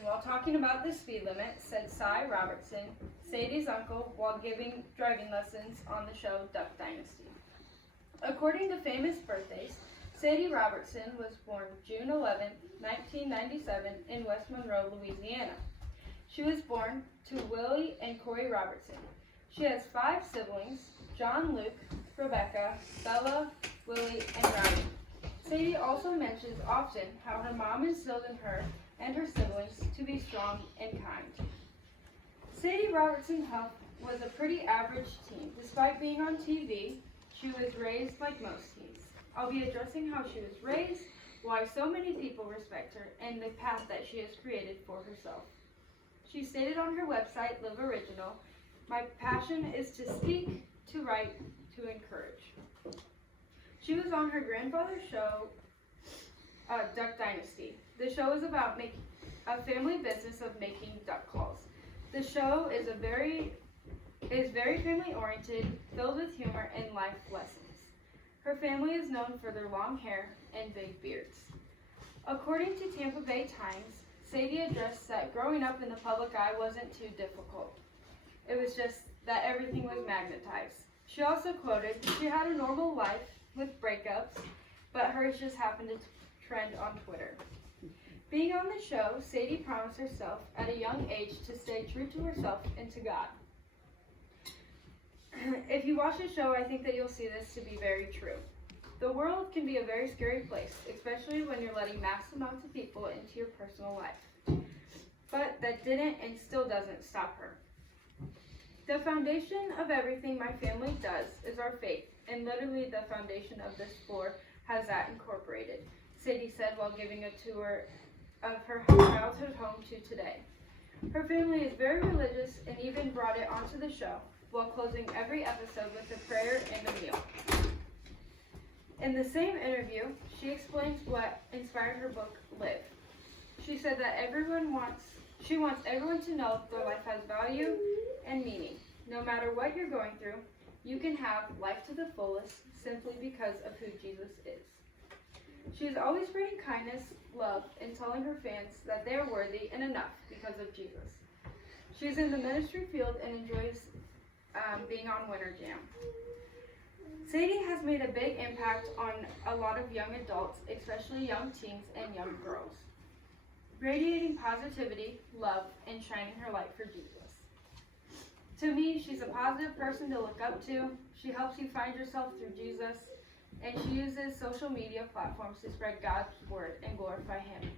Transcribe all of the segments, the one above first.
And while talking about the speed limit, said Cy Robertson, Sadie's uncle, while giving driving lessons on the show Duck Dynasty. According to famous birthdays, Sadie Robertson was born June 11, 1997 in West Monroe, Louisiana. She was born to Willie and Corey Robertson. She has 5 siblings, John, Luke, Rebecca, Bella, Willie, and Ryan. Sadie also mentions often how her mom instilled in her and her siblings to be strong and kind. Sadie Robertson Huff was a pretty average teen. Despite being on TV, she was raised like most teens. I'll be addressing how she was raised, why so many people respect her, and the path that she has created for herself. She stated on her website, Live Original, "My passion is to speak, to write, to encourage." She was on her grandfather's show, Duck Dynasty. The show is about making a family business of making duck calls. The show is very family oriented, filled with humor and life lessons. Her family is known for their long hair and big beards. According to Tampa Bay Times, Sadie addressed that growing up in the public eye wasn't too difficult. It was just that everything was magnetized. She also quoted, "She had a normal life with breakups, but hers just happened to trend on Twitter." Being on the show, Sadie promised herself at a young age to stay true to herself and to God. If you watch the show, I think that you'll see this to be very true. The world can be a very scary place, especially when you're letting mass amounts of people into your personal life. But that didn't and still doesn't stop her. "The foundation of everything my family does is our faith, and literally the foundation of this floor has that incorporated," Sadie said while giving a tour of her childhood home to Today. Her family is very religious and even brought it onto the show, while closing every episode with a prayer and a meal. In the same interview, she explains what inspired her book, Live. She said that she wants everyone to know their life has value and meaning. No matter what you're going through, you can have life to the fullest simply because of who Jesus is. She is always spreading kindness, love, and telling her fans that they are worthy and enough because of Jesus. She is in the ministry field and enjoys being on Winter Jam. Sadie has made a big impact on a lot of young adults, especially young teens and young girls, radiating positivity, love, and shining her light for Jesus. To me, she's a positive person to look up to. She helps you find yourself through Jesus, and she uses social media platforms to spread God's word and glorify Him.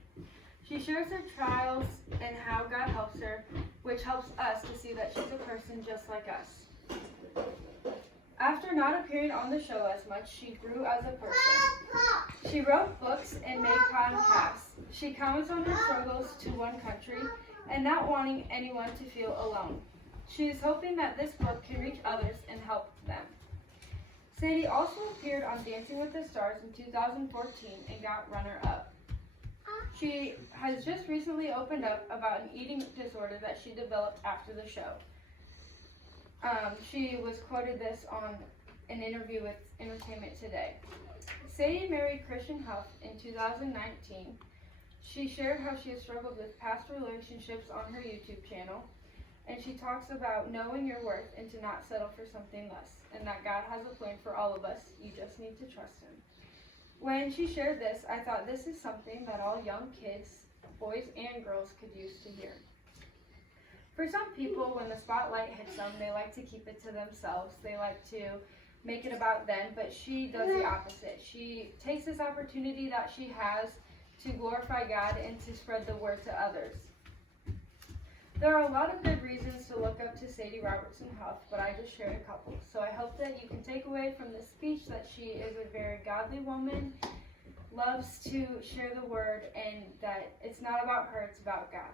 She shares her trials and how God helps her, which helps us to see that she's a person just like us. After not appearing on the show as much, she grew as a person. She wrote books and made podcasts. She comments on her struggles to one country and not wanting anyone to feel alone. She is hoping that this book can reach others and help them. Sadie also appeared on Dancing with the Stars in 2014 and got runner-up. She has just recently opened up about an eating disorder that she developed after the show. She was quoted this on an interview with Entertainment Today. Sadie married Christian Huff in 2019. She shared how she has struggled with past relationships on her YouTube channel, and she talks about knowing your worth and to not settle for something less, and that God has a plan for all of us. You just need to trust Him. When she shared this, I thought this is something that all young kids, boys and girls, could use to hear. For some people, when the spotlight hits them, they like to keep it to themselves. They like to make it about them, but she does the opposite. She takes this opportunity that she has to glorify God and to spread the word to others. There are a lot of good reasons to look up to Sadie Robertson Huff, but I just shared a couple. So I hope that you can take away from this speech that she is a very godly woman, loves to share the word, and that it's not about her, it's about God.